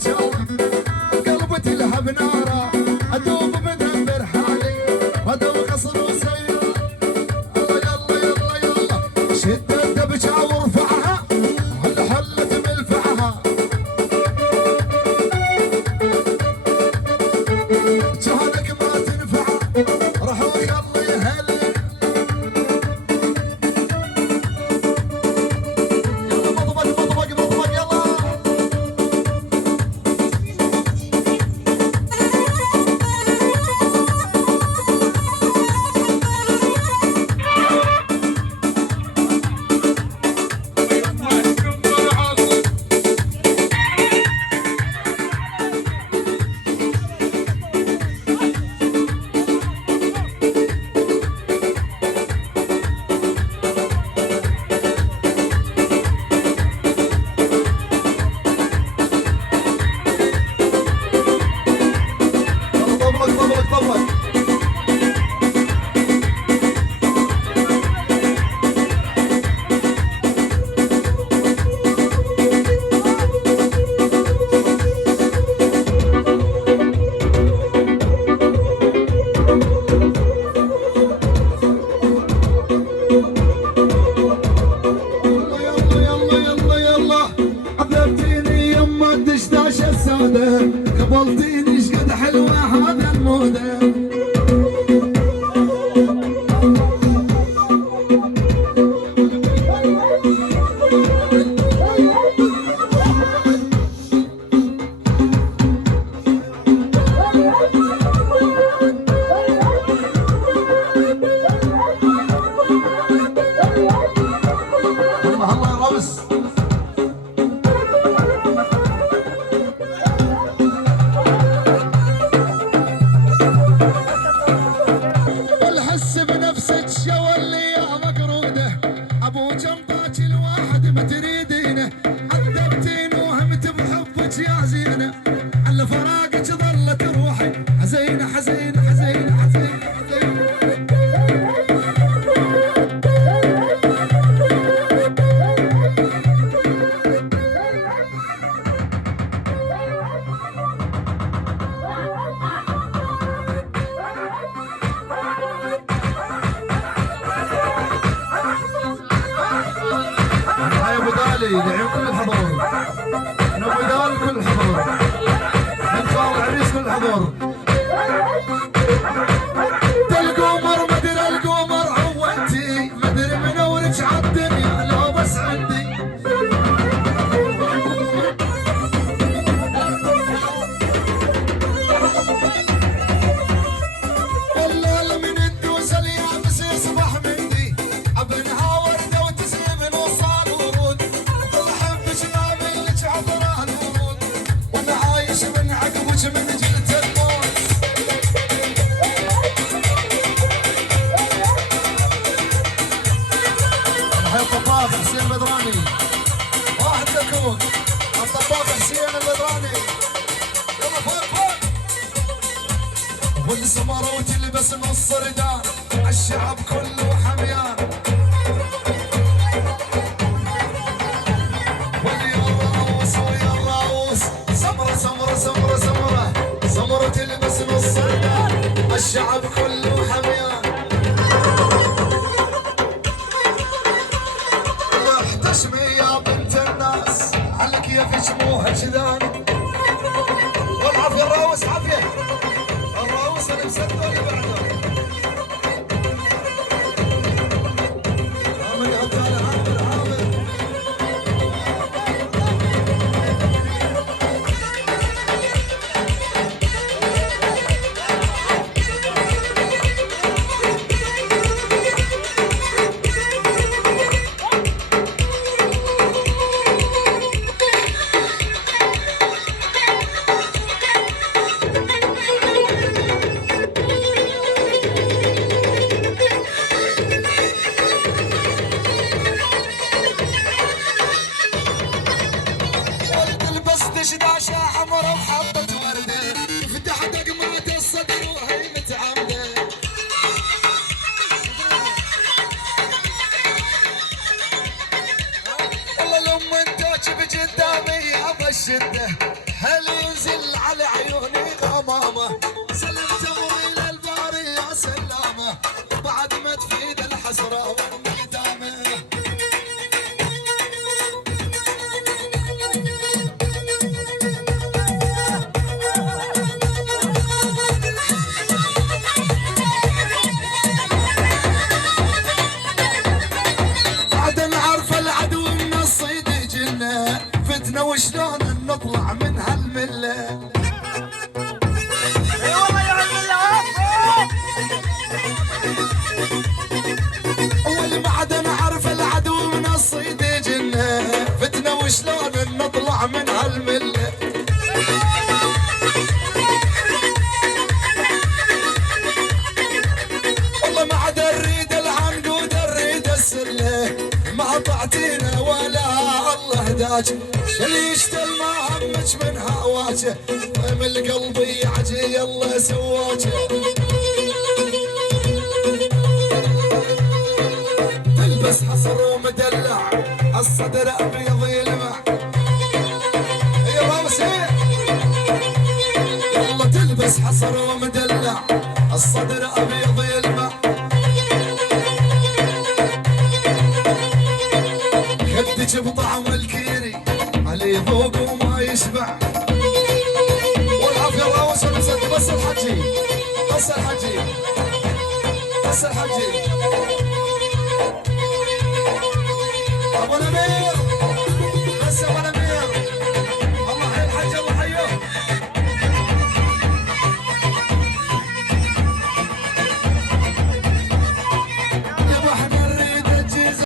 بجارة قلبي تلهب نارة أدوب بدبر حالي غدا وقصر وسيارة الله يلا يلا يلا شد الدبجة وارفعها هل حلت ملفعها جهلك ما تنفع روح وخلي هل قبلتيني ايش قد حلوه هذا الموده يا زينة على فراقك ظلت روحي حزينة حزينة حزينة حزينة يا ابو دالي دعيم كل الحضور ابو دال كل الحضور انفار العريس كل الحضور القمر مدري القمر عوتي مدري منورك عالدنيا لو بس عندي والله من الدوس اليابس يصبح مندي ابنها ورده وتسلم الوصال ورود والله حبك ما منك عبران ورود وانا عايش من عقبك من جلة الموت الحين الطباخ حسين البدراني واحد لكم الطباخ حسين البدراني يلا فوق فوق والسمرة وتلبس نص ردان الشعب كله حميان ويا الراوس ويا الراوس سمرة سمرة سمرة سمرة سمرة تلبس نص ردان الشعب كله حميان احتشمي يا بنت الناس على كيفك مو هجدان والعافية الراوس عافية الراوس اللي مسدوا اللي بعده عامل عبدالله عامل عامل دشداشة حمرا وحبة وردة فتح دقمات الصدر وهي متعمدة والله الأم انتوش بجدامي أبا الشدة هل زل على عيوني غمامة سلمت أبوي للباري يا سلامة بعد ما تفيد الحسرة والندامة بعد نعرف العدو من الصيد يجينا فتنة وشلون نطلع من هالملة اي والله يا عم الله. اول بعد نعرف العدو من الصيد يجينا فتنة وشلون نطلع من هالملة والله ما عاد نريد العنقود نريد السله ما طعتينا ولا الله هداك شل يشتل ما همك من هواجه من القلب يعجي الله سواجه تلبس حصر ومدلع الصدر ابيض يلمع يا رامسي يلا تلبس حصر ومدلع الصدر ابيض يلمع خدك بطعم الكيري علي ذوق وما يشبع والعافيه الله وصل بس الحجي بس الحجي بس الحجي ابو نمير